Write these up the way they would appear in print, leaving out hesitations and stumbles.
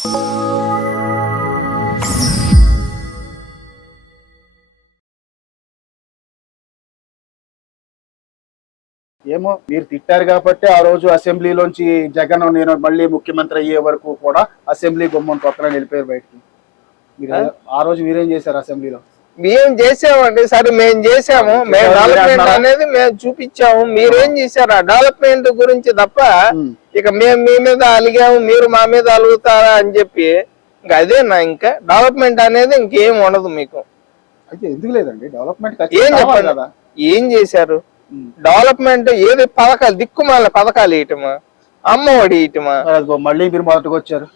ఏమో మీరు తిట్టారు కాబట్టి ఆ రోజు అసెంబ్లీలోంచి జగన్ నేను మళ్ళీ ముఖ్యమంత్రి అయ్యే వరకు కూడా అసెంబ్లీ గుమ్మం తొక్కలని వెళ్ళిపోయారు బయటికి. మీరు ఆ రోజు మీరేం చేశారు అసెంబ్లీలో? మేము చేసామండి. సరే మేము చేసాము, మేము డెవలప్మెంట్ అనేది మేము చూపించాము. మీరేం చేశారు ఆ డెవలప్మెంట్ గురించి తప్ప ఇక మేము మీ మీద అలిగాము మీరు మా మీద అలుగుతారా అని చెప్పి ఇంకా అదేనా? ఇంకా డెవలప్మెంట్ అనేది ఇంకేం ఉండదు మీకు. అయితే ఎందుకు లేదండి డెవలప్మెంట్? ఏం చెప్పాలి కదా, ఏం చేశారు డెవలప్మెంట్? ఏది పథకాలు దిక్కుమాల పథకాలు ఇయటమా, అమ్మఒడి ఇయటమా? మళ్ళీ మీరు మొదటికి వచ్చారు.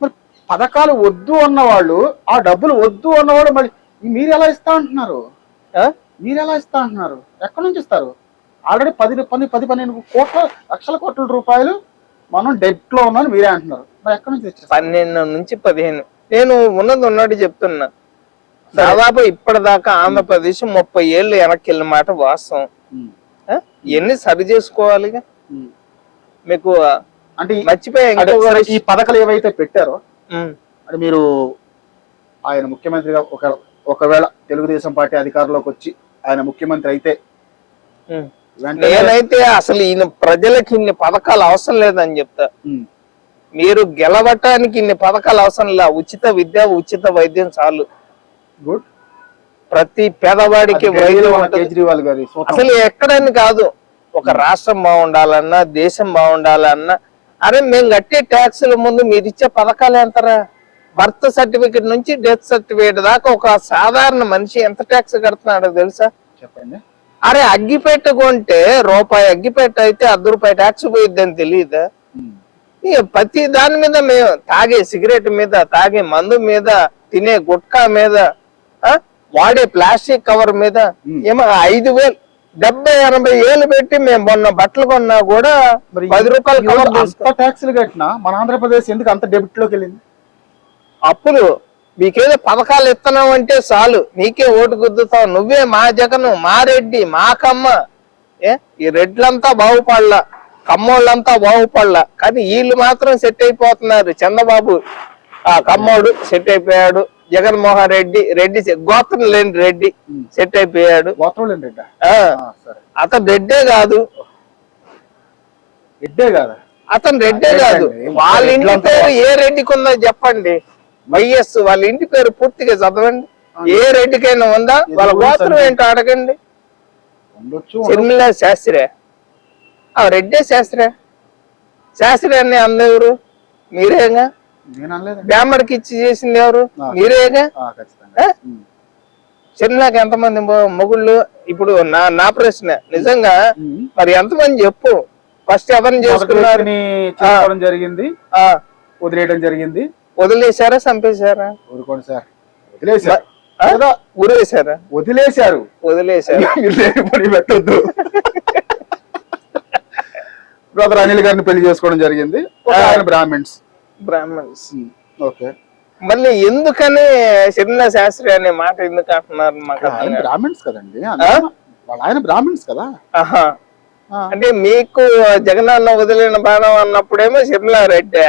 మరి పథకాలు వద్దు అన్నవాళ్ళు, ఆ డబ్బులు వద్దు అన్నవాళ్ళు మళ్ళీ మీరు ఎలా ఇస్తా అంటున్నారు? మీరు ఎలా ఇస్తా అంటున్నారు? ఎక్కడి నుంచి ఇస్తారు? ఆల్రెడీ 12 లక్షల కోట్ల రూపాయలు మనం డెట్ లో ఉన్నాను మీరే అంటున్నారు. మరి ఎక్కడి నుంచి తెచ్చారు? 12 నుంచి 15. నేను ఉన్నట్టు చెప్తున్నా. దాదాపు ఇప్పటిదాకా ఆంధ్రప్రదేశ్ 30 ఏళ్ళు వెనక్కి వెళ్ళిన మాట వాస్తవం. ఇవన్నీ సరి చేసుకోవాలిగా. మీకు అంటే మర్చిపోయా ఈ పథకాలు ఏవైతే పెట్టారో అంటే మీరు ఆయన ముఖ్యమంత్రిగా ఒకవేళ తెలుగుదేశం పార్టీ అధికారంలోకి వచ్చి ఆయన ముఖ్యమంత్రి అయితే, నేనైతే అసలు ఈయన ప్రజలకి ఇన్ని పథకాలు అవసరం లేదని చెప్తా. మీరు గెలవటానికి ఇన్ని పథకాలు అవసరం లే. ఉచిత విద్య, ఉచిత వైద్యం చాలు. గుడ్. ప్రతి పేదవాడికి వైద్యం. కేజ్రీవాల్ గారి అసలు ఎక్కడని కాదు, ఒక రాష్ట్రం బాగుండాలన్నా, దేశం బాగుండాలన్నా, అరే మేము కట్టే ట్యాక్సుల ముందు మీరు ఇచ్చే పథకాలు ఎంతరా? బర్త్ సర్టిఫికెట్ నుంచి డెత్ సర్టిఫికేట్ దాకా ఒక సాధారణ మనిషి ఎంత ట్యాక్స్ కడుతున్నాడో తెలుసా? చెప్పండి. అరే అగ్గిపెట్ట కొంటే రూపాయి అగ్గిపెట్ట అయితే ₹1 ట్యాక్స్ పోయిద్దని తెలియదా? ప్రతి దాని మీద మేము తాగే సిగరెట్ మీద, తాగే మందు మీద, తినే గుట్కా మీద, వాడే ప్లాస్టిక్ కవర్ మీద ఏమో 5,000, 70-80 ఏళ్ళు పెట్టి మేము మొన్న బట్టలు కొన్నా కూడా ₹10 ట్యాక్సులు కట్టినా మన ఆంధ్రప్రదేశ్ ఎందుకు అంత డెబిట్ లోకి వెళ్ళింది? అప్పులు మీకేదో పథకాలు ఇస్తున్నావు అంటే చాలు నీకే ఓటు గుద్దుతావు. నువ్వే మా జగను, మా రెడ్డి, మా కమ్మ. ఈ రెడ్లంతా బాగుపడలా, కమ్మోళ్ళంతా బాగుపడలా, కానీ వీళ్ళు మాత్రం సెట్ అయిపోతున్నారు. చంద్రబాబు ఆ కమ్మోడు సెట్ అయిపోయాడు, జగన్మోహన్ రెడ్డి గోత్రం లేని రెడ్డి సెట్ అయిపోయాడు. గోత్రం లేని రెడ్డి అతను రెడ్డే కాదు, అతను రెడ్డే కాదు. వాళ్ళ ఇంటి పేరు ఏ రెడ్డికి ఉందో చెప్పండి. వైఎస్ వాళ్ళ ఇంటి పేరు పూర్తిగా చదవండి. ఏ రెడ్డికైనా ఉందా? వాళ్ళ గోత్రం ఏంటో అడగండి. షర్మిలా శాస్త్రి రెడ్డే. శాస్త్రి అని అందెవరు? మీరేగా. బ్రాహ్మడికి ఇచ్చి చేసింది ఎవరు? మీరేగా. షర్మిలాకి ఎంతమంది మొగుళ్ళు? ఇప్పుడు నా ప్రశ్న నిజంగా మరి ఎంతమంది చెప్పు. ఫస్ట్ ఎవరిని చేసుకున్నారు? జరిగింది, వదిలేయడం జరిగింది. వదిలేశారా, చంపేశారా? ఊరుకోండి సార్, వదిలేశారా? పెట్టొద్దు. బ్రదర్ అనిల్ గారిని పెళ్లి చేసుకోవడం జరిగింది. బ్రాహ్మణ్స్. ఓకే. మళ్ళీ ఎందుకని షర్మిలా శాస్త్రి అనే మాట ఎందుకు అంటున్నారు? బ్రాహ్మణ్స్ కదండి, ఆయన బ్రాహ్మణ్స్ కదా. అంటే మీకు జగనన్న వదిలిన బాణం అన్నప్పుడేమో షర్మిలా రెడ్డి,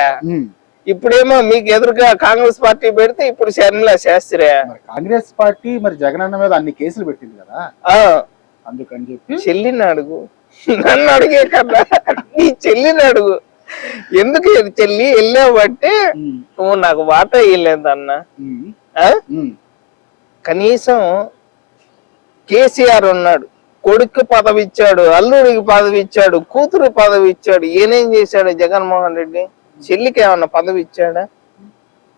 ఇప్పుడేమో మీకు ఎదురుగా కాంగ్రెస్ పార్టీ పెడితే ఇప్పుడు షర్మిలా శాస్త్రి. కాంగ్రెస్ పార్టీ మరి జగనన్న మీద అన్ని కేసులు పెట్టింది కదా, అందుకని చెప్పి చెల్లిని అడుగు, నన్ను అడిగే కదా. నీ చెల్లిని అడుగు. ఎందుకు చెల్లి వెళ్ళావంటే నువ్వు నాకు వాటా ఇవ్వలేదన్నా. కనీసం కేసీఆర్ ఉన్నాడు, కొడుకు పదవి ఇచ్చాడు, అల్లుడికి పదవి ఇచ్చాడు, కూతురు పదవి ఇచ్చాడు. ఏనేం చేశాడు జగన్మోహన్ రెడ్డి? చెల్లికి ఏమన్నా పదవి ఇచ్చాడా?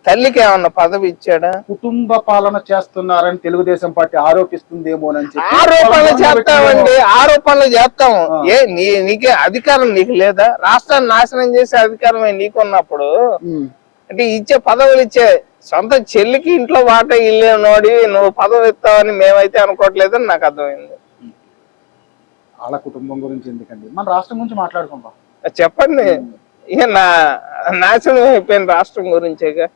తల్లికి ఏమన్నా పదవి ఇచ్చాడా? కుటుంబ పాలన చేస్తున్నారని తెలుగుదేశం పార్టీ ఆరోపిస్తుందేమోనని చెప్పి ఆరోపణలు చేస్తామండి, ఆరోపణలు చేస్తాము. నీకే అధికారం నీకు లేదా? రాష్ట్రాన్ని నాశనం చేసే అధికారమే నీకున్నప్పుడు అంటే ఇచ్చే పదవులు ఇచ్చే సొంత చెల్లికి ఇంట్లో వాటా ఇల్లేనోడి నువ్వు పదవి ఇస్తావని మేమైతే అనుకోవట్లేదని నాకు అర్థమైంది. వాళ్ళ కుటుంబం గురించి ఎందుకండి, మన రాష్ట్రం గురించి మాట్లాడుకుందాం. చెప్పండి. ఇక నాశనం అయిపోయిన రాష్ట్రం గురించేగా.